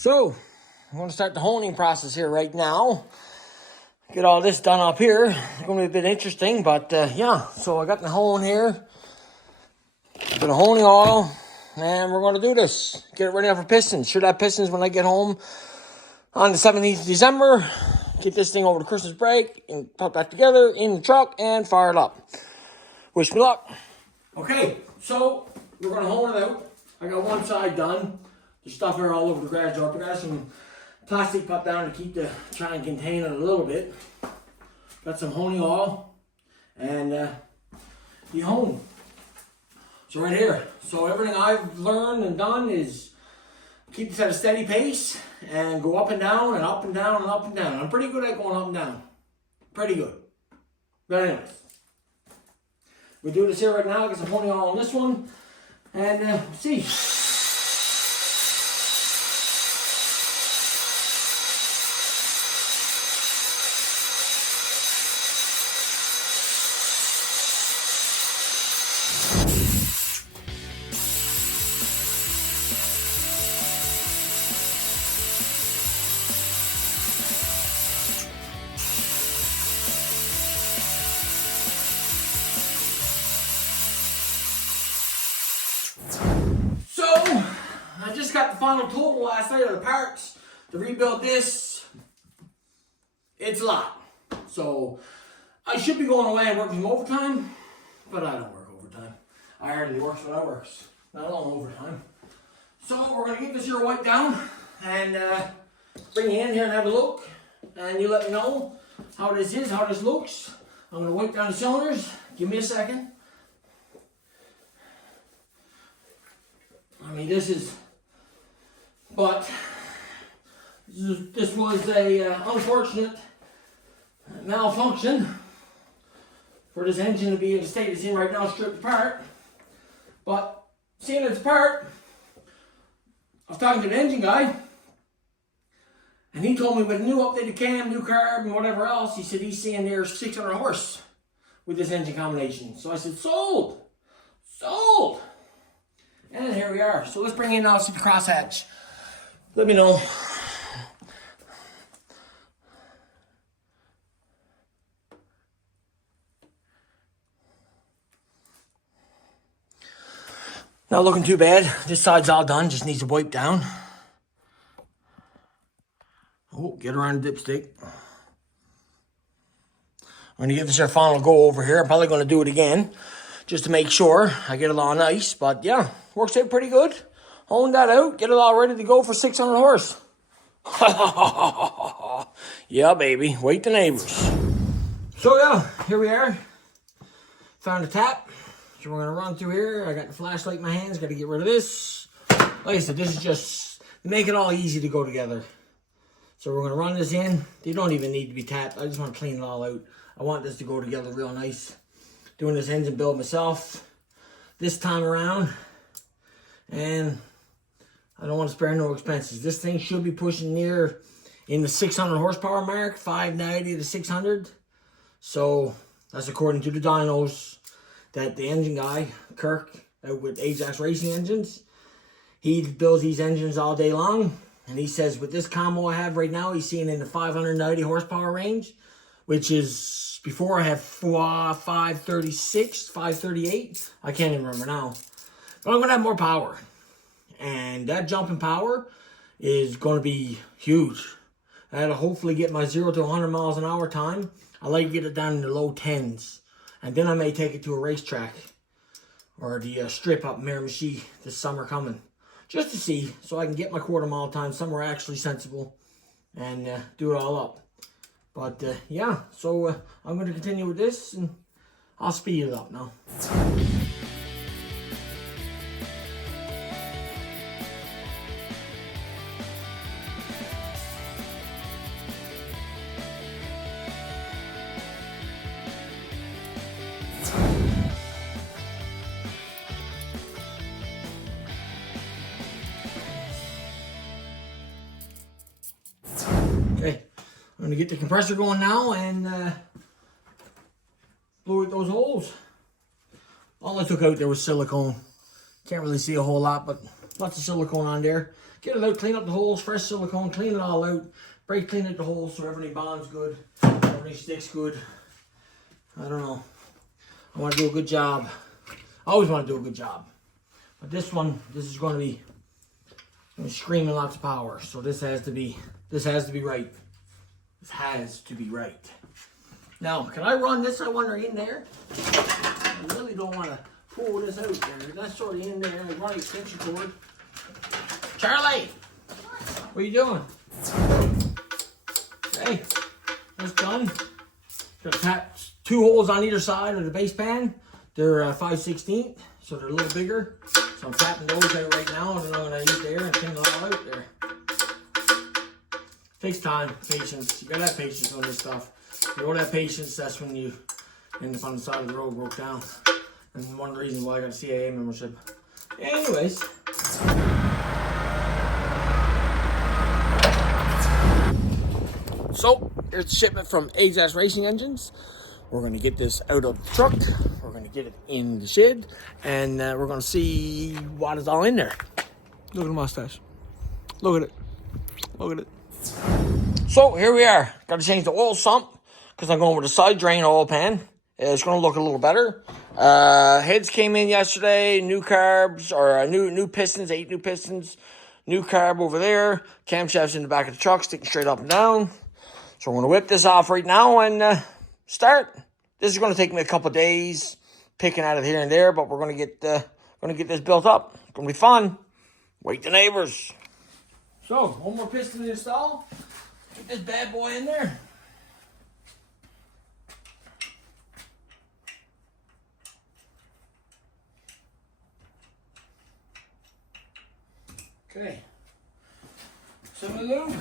So, I'm going to start the honing process here right now. Get all this done up here. It's going to be a bit interesting, but yeah. So I got the hone here. Got a honing oil, and we're going to do this. Get it ready for pistons. Should have pistons when I get home on the 17th of December. Get this thing over the Christmas break and put that together in the truck and fire it up. Wish me luck. Okay, so we're going to hone it out. I got one side done. There's stuff here all over the garage door. But I got some plastic put down to try and contain it a little bit. Got some honing oil and the hone. So right here. So everything I've learned and done is keep this at a steady pace and go up and down and up and down and up and down. I'm pretty good at going up and down. Pretty good. But anyways, we do this here right now. Get some honing oil on this one and see. I just got the final total last night of the parts to rebuild this. It's a lot. So I should be going away and working some overtime, but I don't work overtime. I hardly work when I work, not on overtime. So we're going to get this here wiped down and bring you in here and have a look. And you let me know how this is, how this looks. I'm going to wipe down the cylinders. Give me a second. I mean, but this was a unfortunate malfunction for this engine to be in the state it's in right now, stripped apart. But seeing it's apart, I was talking to the engine guy, and he told me with a new updated cam, new carb, and whatever else, he said he's seeing there's 600 horse with this engine combination. So I said, sold! Sold! And here we are. So let's bring in now some crosshatch. Let me know. Not looking too bad. This side's all done. Just needs to wipe down. Oh, get around the dipstick. I'm going to give this our final go over here. I'm probably going to do it again, just to make sure I get it all nice. But yeah, works out pretty good. Hone that out, get it all ready to go for 600 horse. Yeah, baby, wake the neighbors. So yeah, here we are. Found a tap. So we're gonna run through here. I got the flashlight in my hands, gotta get rid of this. Like I said, this is just to make it all easy to go together. So we're gonna run this in. They don't even need to be tapped. I just want to clean it all out. I want this to go together real nice. Doing this engine build myself this time around, and I don't want to spare no expenses. This thing should be pushing near in the 600 horsepower mark, 590 to 600. So that's according to the dynos that the engine guy, Kirk, out with Ajax Racing Engines, he builds these engines all day long. And he says with this combo I have right now, he's seeing in the 590 horsepower range, which is before I have 536, 538. I can't even remember now. But I'm going to have more power. And that jump in power is going to be huge. That'll hopefully get my 0 to 100 miles an hour time. I like to get it down in the low 10s. And then I may take it to a racetrack or the strip up Miramichi this summer coming. Just to see, so I can get my quarter mile time somewhere actually sensible and do it all up. But yeah, so I'm going to continue with this and I'll speed it up now. Okay, I'm going to get the compressor going now and blow out those holes. All I took out there was silicone. Can't really see a whole lot, but Lots of silicone on there. Get it out, clean up the holes, fresh silicone, clean it all out. Clean out the holes so everything bonds good, everything sticks good. I don't know. I want to do a good job. I always want to do a good job. But this one, this is going to be screaming lots of power. So this has to be right. This has to be right. Now, can I run this, I wonder, in there? I really don't want to pull this out there. That's sort of in there. I run an extension cord. Charlie! What are you doing? Okay, that's done. Got to tap 2 holes on either side of the base pan. They're 5/16, so they're a little bigger. So I'm tapping those out right now, and then I'm going to use there and clean it all out there. Takes time, patience. You got to have patience on this stuff. If you don't have patience, that's when you end up on the side of the road broke down. And one of the reasons why I got a CAA membership. Anyways. So, here's the shipment from AJAS Racing Engines. We're going to get this out of the truck. We're going to get it in the shed. And we're going to see what is all in there. Look at the mustache. Look at it. Look at it. So, here we are. Got to change the oil sump because I'm going with a side drain oil pan. It's going to look a little better. Heads came in yesterday. New carbs, or new pistons, 8 new pistons. New carb over there. Camshafts in the back of the truck, sticking straight up and down. So we're going to whip this off right now and start. This is going to take me a couple days, picking out of here and there, but we're going to get this built up. It's going to be fun. Wake the neighbors. So, one more piston to install. Get this bad boy in there. Okay. Some of the lube.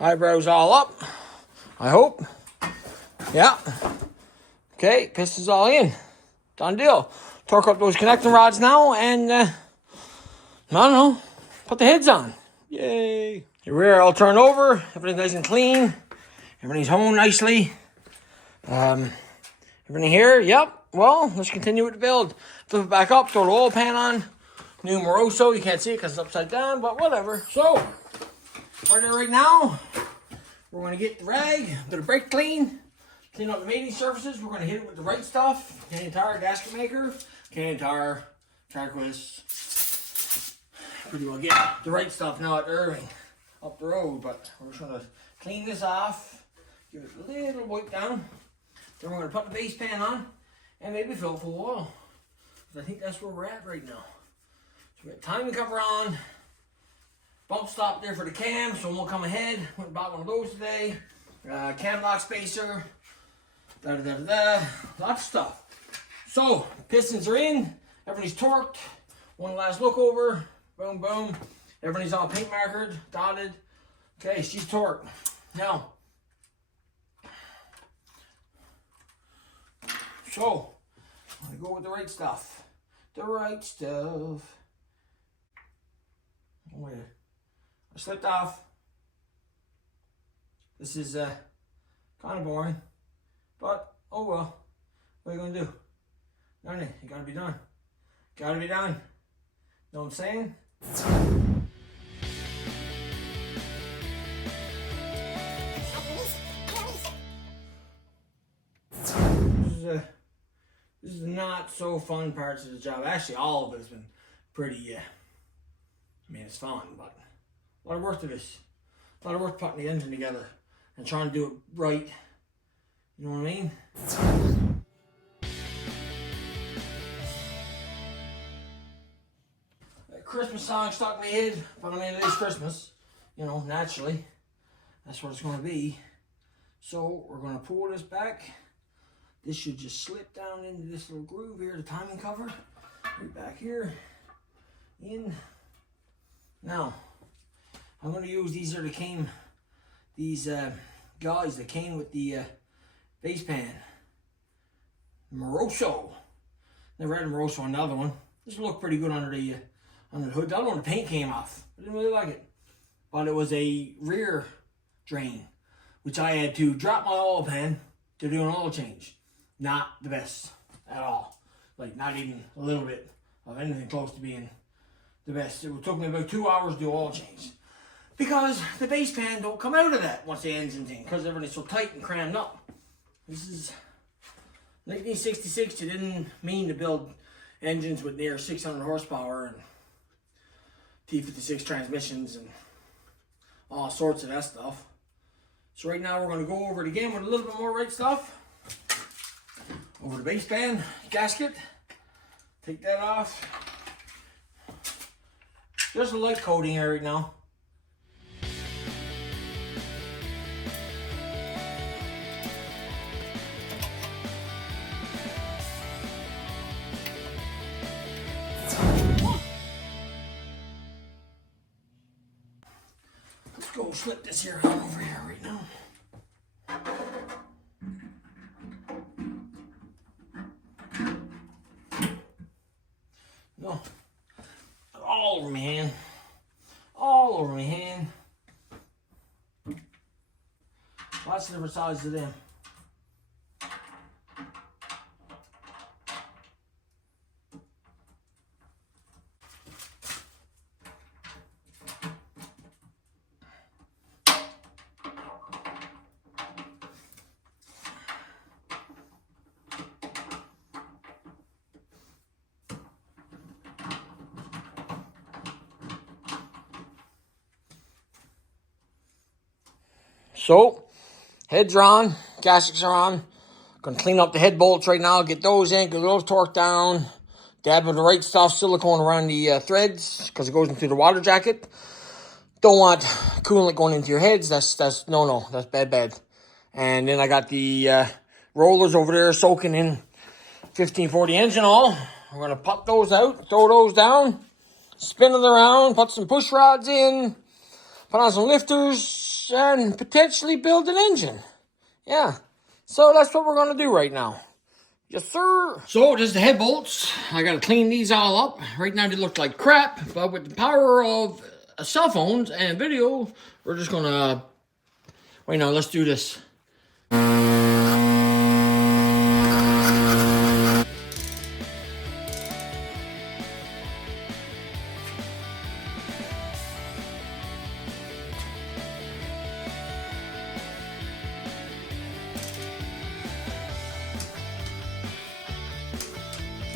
Eyebrows all up, I hope. Yeah. Okay, pistons all in. Done deal. Torque up those connecting rods now and, I don't know, put the heads on. Yay. Your rear all turned over. Everything's nice and clean. Everything's honed nicely. Everything here, yep. Well, let's continue with the build. Flip it back up, throw the oil pan on. New Moroso, you can't see it because it's upside down, but whatever. So, we're there right now. We're going to get the rag, do the brake clean up the mating surfaces. We're going to hit it with the right stuff. Canadian Tire gasket maker, Canadian Tire, Carquist. Pretty well get the right stuff now at Irving up the road, but we're just going to clean this off, give it a little wipe down. Then we're going to put the base pan on and maybe fill it full of oil. I think that's where we're at right now. So we got timing cover on. Bump stop there for the cam, so it won't come ahead. Went and bought one of those today. Cam lock spacer. Lots of stuff. So, pistons are in, everything's torqued. One last look over, boom, boom. Everything's all paint markered, dotted. Okay, she's torqued. Now, so, I'm gonna go with the right stuff. The right stuff. Wait, I slipped off. This is kind of boring, but oh well. What are you gonna do? Darn it, it gotta be done. Gotta be done. Know what I'm saying? This is not so fun parts of the job. Actually, all of it has been pretty, I mean, it's fun, but a lot of work to this. A lot of work putting the engine together and trying to do it right. You know what I mean? That Christmas song stuck in my head, but I mean, it is Christmas. You know, naturally. That's what it's going to be. So, we're going to pull this back. This should just slip down into this little groove here, the timing cover. Right back here. In. Now, I'm going to use these guys that came with the base pan. Moroso. Never had a Moroso on the other one. This looked pretty good under the hood. The other one, the paint came off. I didn't really like it. But it was a rear drain, which I had to drop my oil pan to do an oil change. Not the best at all. Like, not even a little bit of anything close to being the best. It took me about 2 hours to do oil change. Because the base pan don't come out of that once the engine's in, because everything's so tight and crammed up. This is 1966. You didn't mean to build engines with near 600 horsepower and T56 transmissions and all sorts of that stuff. So right now we're going to go over it again with a little bit more right stuff. Over the base pan gasket. Take that off. Just a light coating here right now. Let's go slip this here on over here right now. No. All over my hand. All over my hand. Lots of different sizes of them. So, heads are on, gaskets are on. Gonna clean up the head bolts right now, get those in, get those torqued down. Dab with the right stuff, silicone around the threads, because it goes into the water jacket. Don't want coolant going into your heads, that's no, that's bad. And then I got the rollers over there soaking in 1540 engine oil. We're gonna pop those out, throw those down, spin it around, put some push rods in, put on some lifters, and potentially build an engine. Yeah. So that's what we're going to do right now. Yes, sir. So this is the head bolts. I got to clean these all up. Right now they look like crap, but with the power of cell phones and video, we're just going to... Wait, no, let's do this.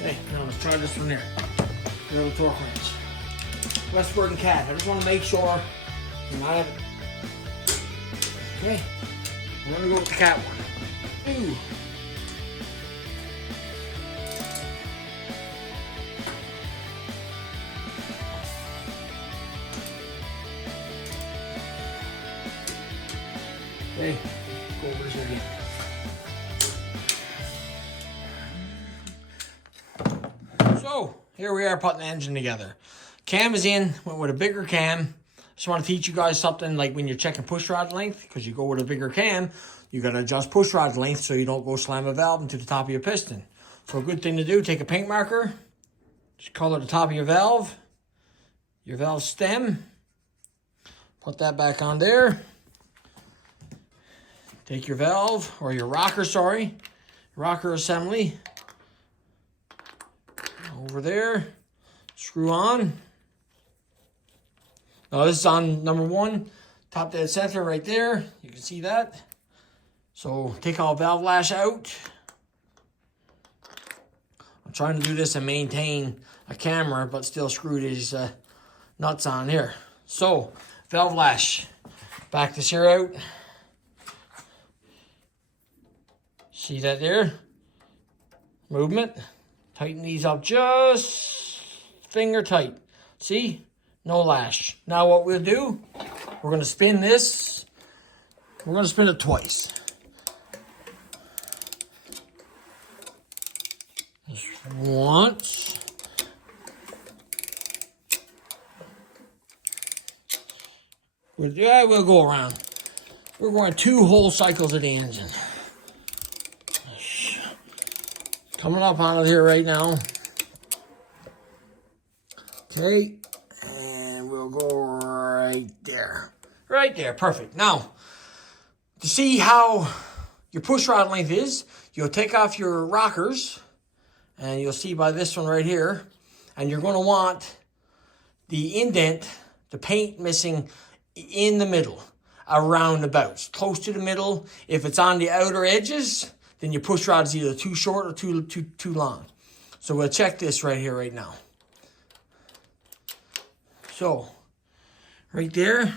Okay, now let's try this one there. Another torque wrench. West Word and Cat. I just want to make sure you're not having... Okay, I'm going to go with the Cat one. Ooh. Okay, go over this again. So, here we are putting the engine together. Cam is in, went with a bigger cam. Just want to teach you guys something like when you're checking push rod length, because you go with a bigger cam, you got to adjust push rod length so you don't go slam a valve into the top of your piston. So a good thing to do, take a paint marker, just color the top of your valve stem, put that back on there. Take your valve, or your rocker, rocker assembly, over there, screw on. Now this is on number 1, top dead center right there. You can see that. So take all valve lash out. I'm trying to do this and maintain a camera, but still screw these nuts on here. So valve lash, back this here out. See that there? Movement. Tighten these up just finger tight. See? No lash. Now what we'll do, we're going to spin this. We're going to spin it twice. Just once. We'll go around. We're going 2 whole cycles of the engine. Coming up out of here right now. Okay. And we'll go right there. Right there. Perfect. Now, to see how your push rod length is, you'll take off your rockers. And you'll see by this one right here. And you're going to want the indent, the paint missing in the middle. Around about. Close to the middle. If it's on the outer edges, then your push rod is either too short or too long. So we'll check this right here, right now. So, right there.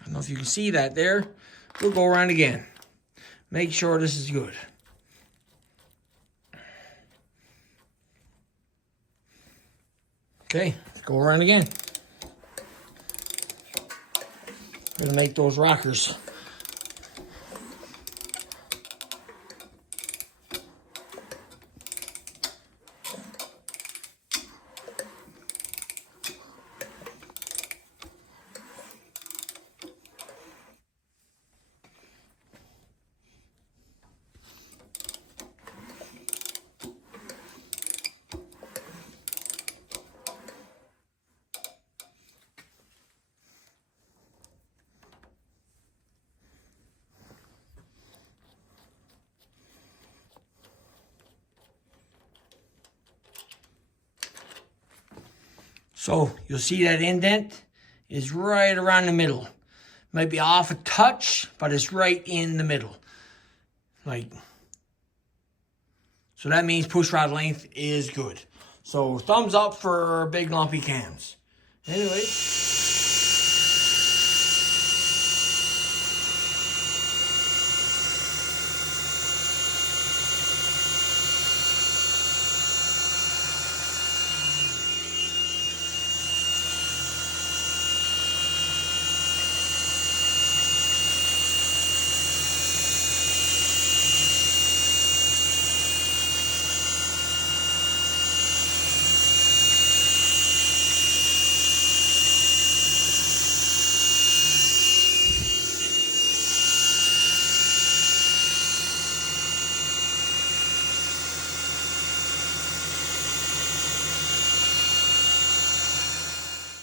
I don't know if you can see that there. We'll go around again. Make sure this is good. Okay, let's go around again. We're going to make those rockers. So you'll see that indent is right around the middle. Might be off a touch, but it's right in the middle. So that means push rod length is good. So thumbs up for big lumpy cams. Anyway.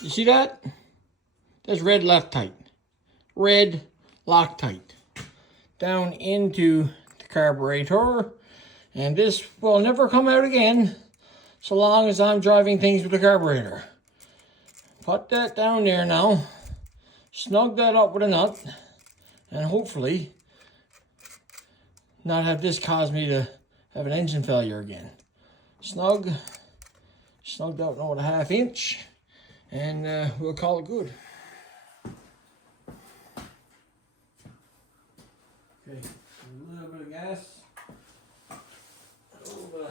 You see that? That's red Loctite. Red Loctite. Down into the carburetor. And this will never come out again so long as I'm driving things with the carburetor. Put that down there now. Snug that up with a nut. And hopefully not have this cause me to have an engine failure again. Snugged out now with a 1/2 inch. And we'll call it good. Okay, a little bit of gas. A little bit of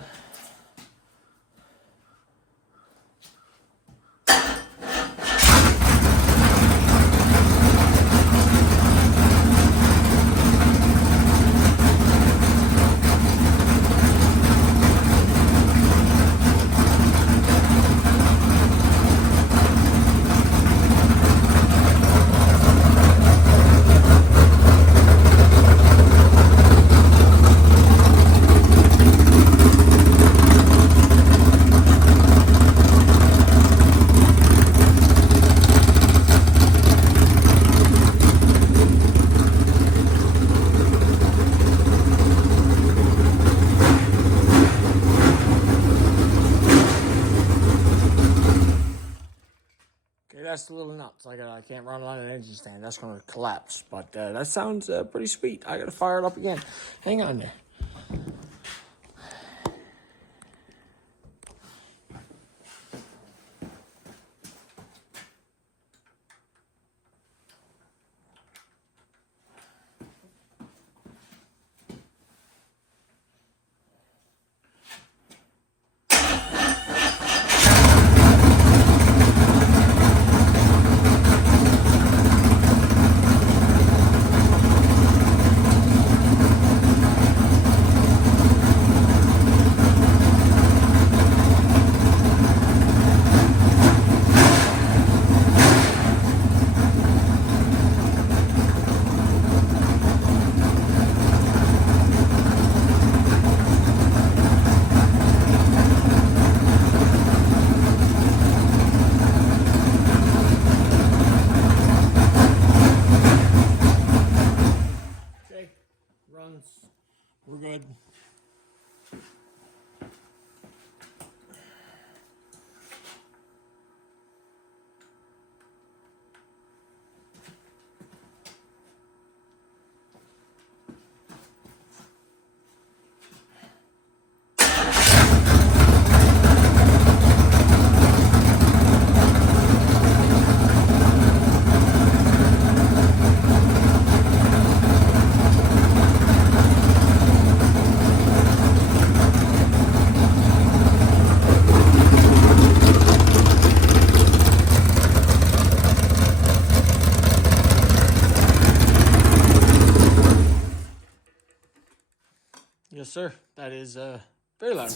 that's a little nuts. I can't run on an engine stand. That's going to collapse. But that sounds pretty sweet. I got to fire it up again. Hang on there. Runs. We're good. Yes, sir. That is very loud.